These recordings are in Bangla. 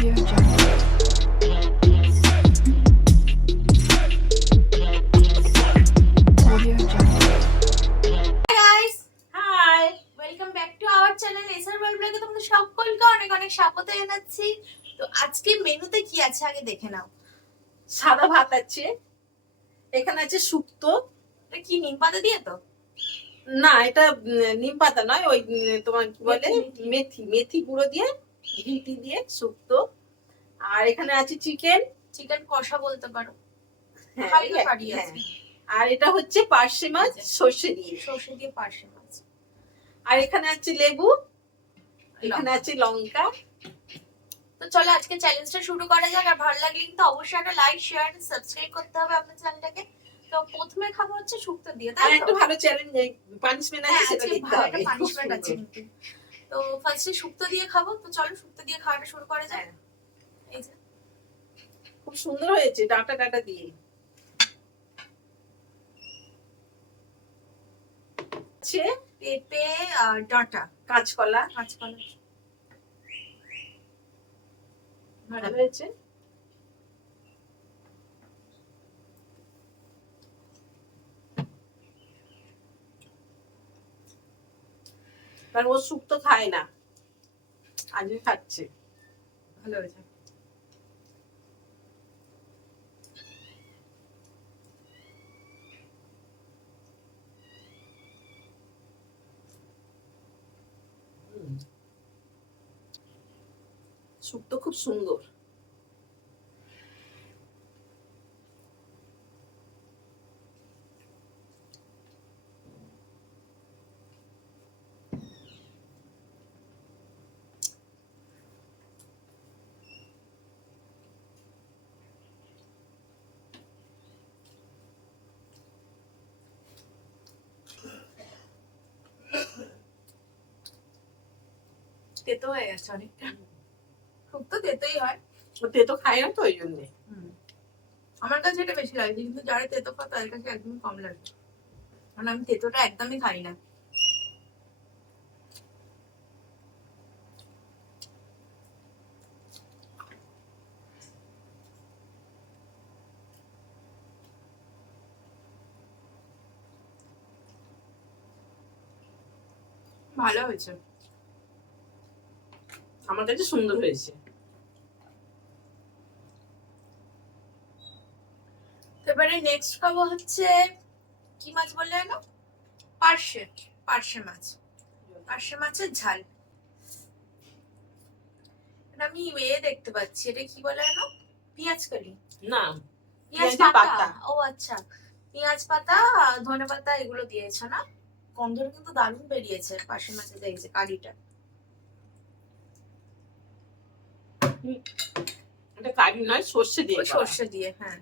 Audio Jungle. Audio Jungle. Guys hi welcome back to our channel SR world ব্লগে তোমাদের সকলকে অনেক অনেক স্বাগত জানাচ্ছি। তো আজকে মেনুতে কি আছে আগে দেখে নাও। সাদা ভাত আছে, এখানে আছে শুক্তো। এটা কি নিম পাতা দিয়ে তো? না, এটা নিম পাতা নয়, ওই তোমার কি বলে মেথি। মেথি গুঁড়ো দিয়ে ঘিটি দিয়ে শুক্তো। আর এখানে আছে চিকেন কষা বলতে পারো। হ্যাঁ, হালকা এই আর কারি কি, আছে। আর এটা হচ্ছে পার্শে মাছ সর্ষে দিয়ে। সর্ষে দিয়ে পার্শে মাছ। আর এখানে আছে লেবু, এখানে আছে লঙ্কা। তো চলো আজকে চ্যালেঞ্জটা শুরু করা যাক। আর ভালো লাগলে কিন্তু অবশ্যই একটা লাইক শেয়ার সাবস্ক্রাইব করতে হবে আপনার চ্যানেলটাকে। তো প্রথমে খাবো হচ্ছে শুক্তো দিয়ে, আর তাই একটা তো? ভালো চ্যালেঞ্জ পানিশমেন্ট আছে, সেটা আজকে দেখতে ভালো হবে। একটা পানিশমেন্ট আছে কিন্তু। তো ফার্স্টে শুক্তো দিয়ে খাবো। তো চলো শুক্তো দিয়ে খাওয়াটা শুরু করা যাক। হ্যাঁ, এই যে খুব সুন্দর হয়েছে ডাটা ডাটা দিয়ে। আছে পেঁপে আর ডাঁটা, কাঁচকলা, কাঁচকলা। ভালো হয়েছে। কারণ ও শুক্তো খায় না, আজকে খাচ্ছে। ভালো হয়েছে। শুক্তো খুব সুন্দর। তেতো হয়ে গেছে অনেকটা। খুব তো তেতোই হয়। ও তেতো খায় না তো, ওই জন্যে। আমার কাছে এটা বেশি লাগছে, কিন্তু যারা তেতো খায় তাদের কাছে একদমই কম লাগে। কারণ আমি তেতোটা একদমই খাই না। ভালো হয়েছে। আমার কাছে সুন্দর হয়েছে। এবারে নেক্সট খাবো হচ্ছে কি মাছ বললে জানো? পার্শে পার্শে মাছ। পার্শে মাছের ঝাল। এটা আমি দেখতে পাচ্ছি, এটা কি বলে জানো? পেঁয়াজ কারি না, পেঁয়াজ পেঁয়াজের পাতা। পাতা। ও আচ্ছা, পেঁয়াজ পাতা ধনে পাতা এগুলো দিয়েছো না? গন্ধটা কিন্তু দারুণ বেরিয়েছে পার্শে মাছের এই যে কারিটা। এটা কারি নয়, সর্ষে দিয়ে ওই করা। সর্ষে দিয়ে, হ্যাঁ।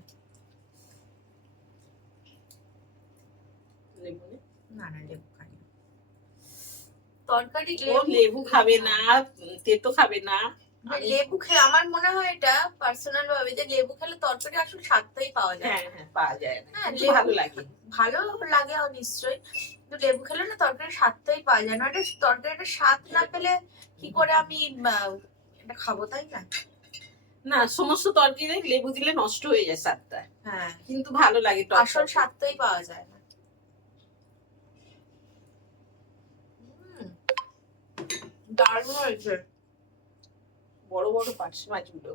লেবু নেই? না না, লেবু খাই না। তরকারি ও লেবু খাবে না, তেতো খাবে না। লেবু খেয়ে আমার মনে হয় এটা পার্সোনাল ভাবে যে লেবু খেলে তরকারি আসলে স্বাদটাই পাওয়া যায়। হ্যাঁ হ্যাঁ, পাওয়া যায় না, হ্যাঁ, কিন্তু ভালো লাগে। ভালো লাগে নিশ্চয়ই, কিন্তু লেবু খেলে না তরকারি স্বাদটাই পাওয়া যায় না। এটা তরকারিটা স্বাদ না পেলে কি করে আমি এটা খাবো, তাই না? না, সমস্ত তরকারি লেবু দিলে নষ্ট হয়ে যায় স্বাদটা। হ্যাঁ, কিন্তু ভালো লাগে, আসল স্বাদটাই পাওয়া যায় না। দারুণ হয়েছে। বড় বড় পার্শে মাছগুলো।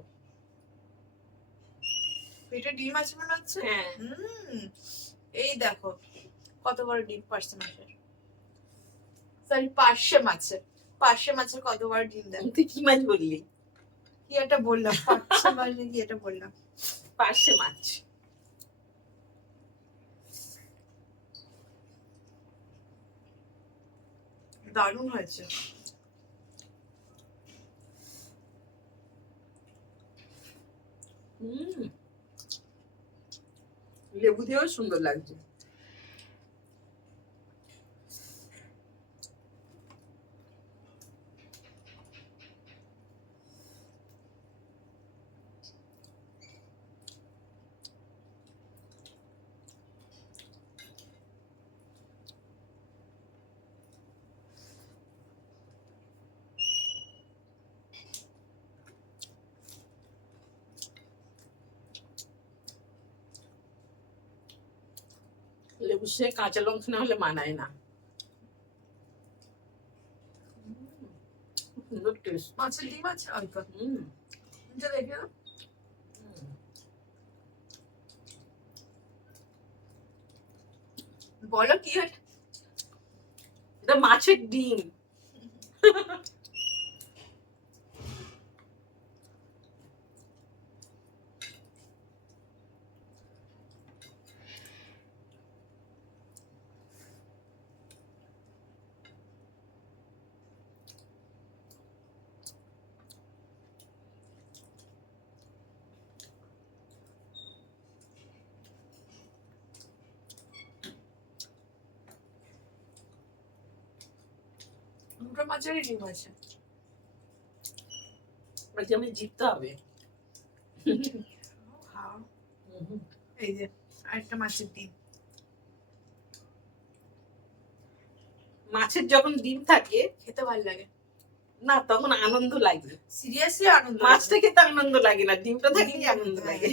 পেটে ডিম আছে মনে হচ্ছে। হ্যাঁ। এই দেখো কত বড় ডিম পার্শে মাছের। সরি, পার্শে মাছের। পার্শে মাছের কত বড় ডিম দেখ। তুই কি মাছ বললি? কি একটা বললাম, পার্শে মাছ কি এটা বললাম? পার্শে মাছ। দারুণ হয়েছে। লেবু দিয়েও সুন্দর লাগছে। সে কাঁচা লঙ্কা না হলে মানায় না। সুন্দর টেস্ট। মাছের ডিম আছে অল্প, হুম এটা দেখে নাও। বলো কি হয়? এটা মাছের ডিম। দুটো মাছেরই ডিম আছে। বলছি আমি জিততে হবে। খাও। এই যে আরেকটা মাছের ডিম। মাছের যখন ডিম থাকে খেতে ভালো লাগে না তখন আনন্দ লাগে। সিরিয়াসলি, আনন্দ মাছটা খেতে আনন্দ লাগে না, ডিমটা থাকলেই ডিম, আনন্দ হ্যাঁ। লাগে।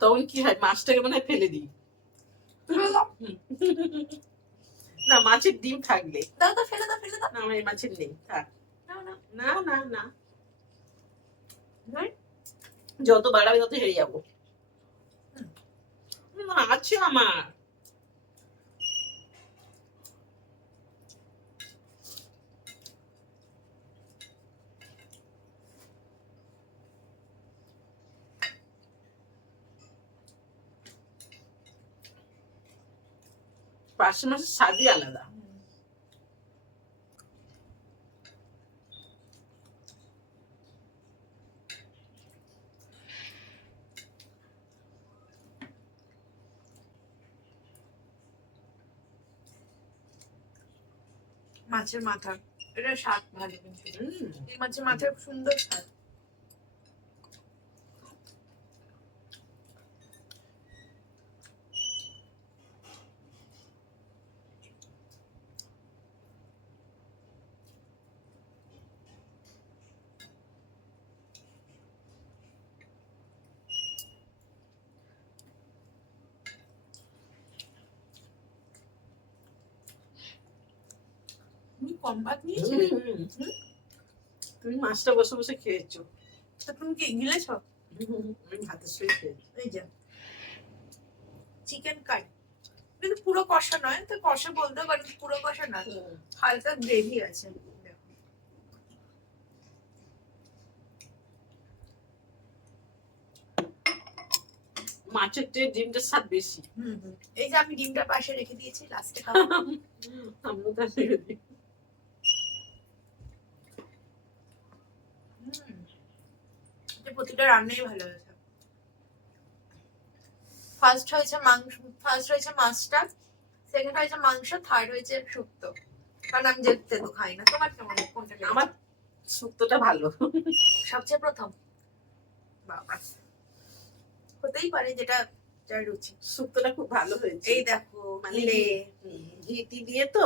তখন কি হয়, মাছটাকে মনে হয় ফেলে দিই। না মাছের ডিম থাকলে দাও দাও, ফেলে দাও, ফেলে দাও। না, আমার এই মাছের নেই, থাক। নাও না, না না না, যত বাড়াবে তত হেরে যাবো। না, আছে আমার। পার্শে মাছের স্বাদই আলাদা। মাছের মাথা, এটা স্বাদ ভালো কিন্তু। হুম, এই মাছের মাথার সুন্দর স্বাদ। তুমি কম ভাত নিয়েছো? তুমি মাছটা বসে বসে খেয়েছো। তা তুমি কি গিলেছ? আমি ভাতের সঙ্গে খেয়েছি। এই যে চিকেন কারি, কিন্তু পুরো কষা নয়, তো কষা বলতে পারি, পুরো কষা না, হালকা গ্রেভি আছে। দেখো। মাছের চেয়ে ডিমটার স্বাদ বেশি। এই যে আমি ডিমটা পাশে রেখে দিয়েছি, লাস্টে খাবো। আমিও তার রেখে দিই। প্রতিটা রান্নাই ভালো হয়েছে। ফার্স্ট হয়েছে মাছটা, সেকেন্ড হয়েছে মাংস, থার্ড হয়েছে শুক্তো। কারণ আমি যেতে তো খাই না। তোমার কেমন, কোনটা কেমন? আমার শুক্তোটা ভালো। সবচেয়ে প্রথম। বাবা, হতেই পারে, যেটা যার রুচি। শুক্তোটা খুব ভালো হয়েছে। এই দেখো, মানে গিলে, ঘি দিয়ে তো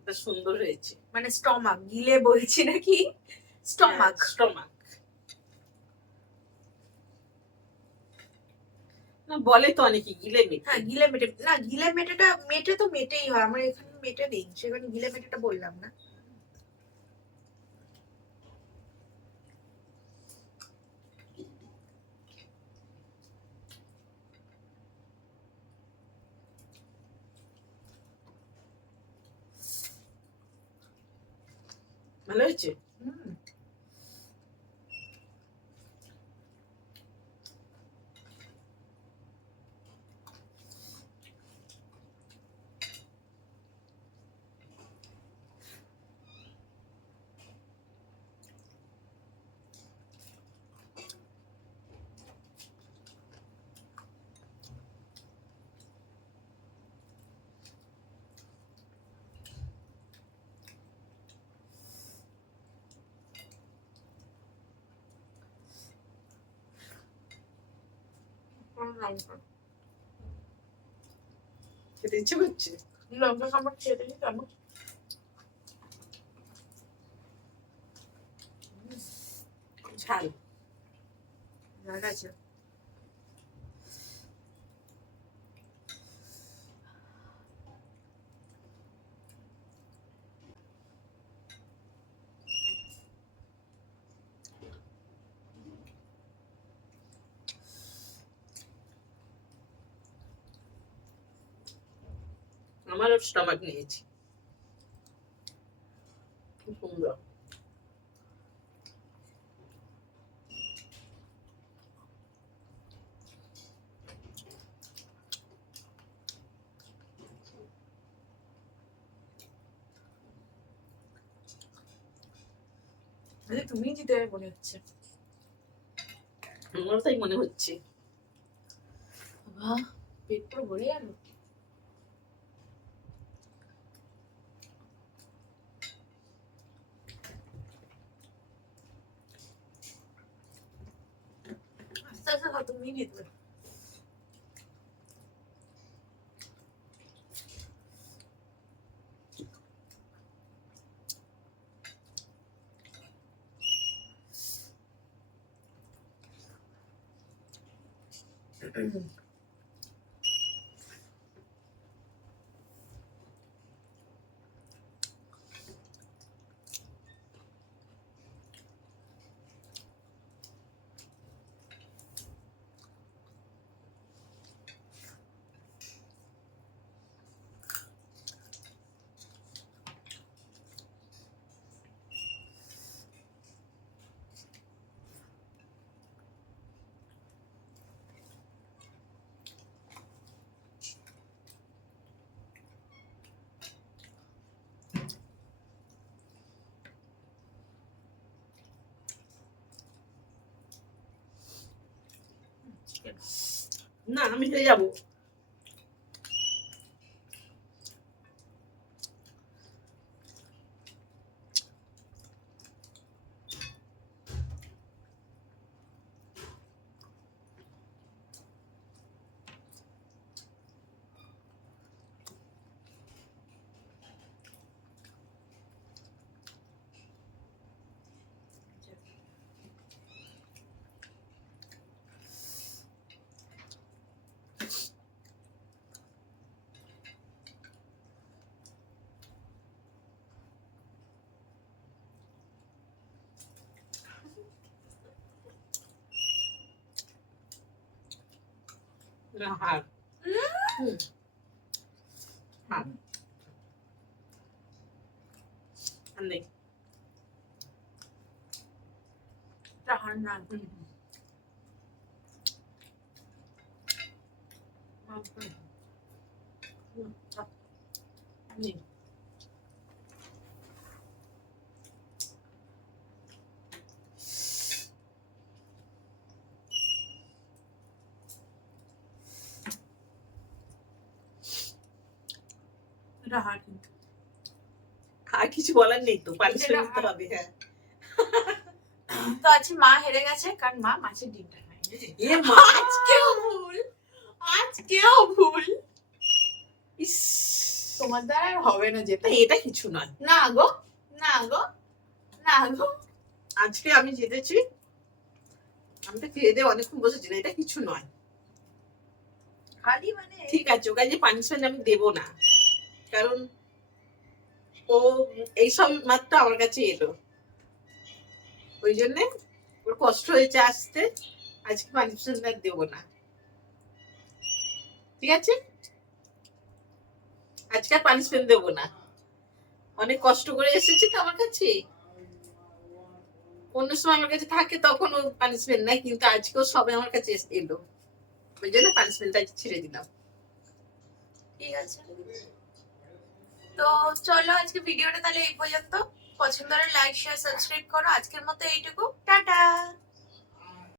এটা সুন্দর হয়েছে। মানে স্টমাক গিলে বলছি নাকি, স্টমাক। স্টমাক না বলে তো অনেকে গিলে মেটে। হ্যাঁ, গিলে মেটে না, গিলে মেটেটা মেটে তো মেটেই হয়, আমার এখানে মেটে নেই, সেখানে গিলে মেটেটা বললাম না। ভালো হয়েছে। খেতে ইচ্ছে করছে। লঙ্কা কামড় খেয়ে দেখি কেমন। ঝাল। ঝাল আছে। আমারও স্টমাক নিয়েছি, খুব সুন্দর। তুমি জিতে যাবে মনে হচ্ছে। আমারও তাই মনে হচ্ছে। বাহ, পেট পুরো ভরে গেল। আস্তে আস্তে খাও, তুমি নিতে। না, আমি হেরে যাবো। না, হার। হার। আর নেই। হার না। নেই। এটা হার কিন্তু। আর কিছু বলার নেই তো, পানিশমেন্ট নিতে হবে। হ্যাঁ, তো আজকে মা হেরে গেছে, কারণ মা মাছের ডিমটা খায়নি। এ মা, আজকেও ভুল, আজকেও ভুল। ইস, তোমার দ্বারা আর হবে না যেটা। এটা কিছু নয়। না গো, না গো, না গো। আজকে আমি জিতেছি। আমি তো খেয়ে দিয়ে অনেকক্ষণ বসেছি না, এটা কিছু নয়। খালি মানে ঠিক আছে, ওকে যে পানিশমেন্ট আমি দেবো না, কারণ ও এইসব মাত্র আমার কাছে এলো, ওই জন্যে ওর কষ্ট হয়েছে আসতে। আজকে পানিশমেন্ট আর দেবো না, ঠিক আছে? আজকে আর পানিশমেন্ট দেবো না। অনেক কষ্ট করে এসেছে তো আমার কাছে। অন্য সময় আমার কাছে থাকে তখন ও পানিশমেন্ট নেয়, কিন্তু আজকেও সবাই আমার কাছে এলো, ওই জন্য পানিশমেন্টটা ছেড়ে দিলাম। ঠিক আছে। তো চলো আজকে ভিডিওটা তাহলে এই পর্যন্ত। পছন্দ হলে লাইক শেয়ার সাবস্ক্রাইব করো। আজকের মতো এইটুকু, টাটা।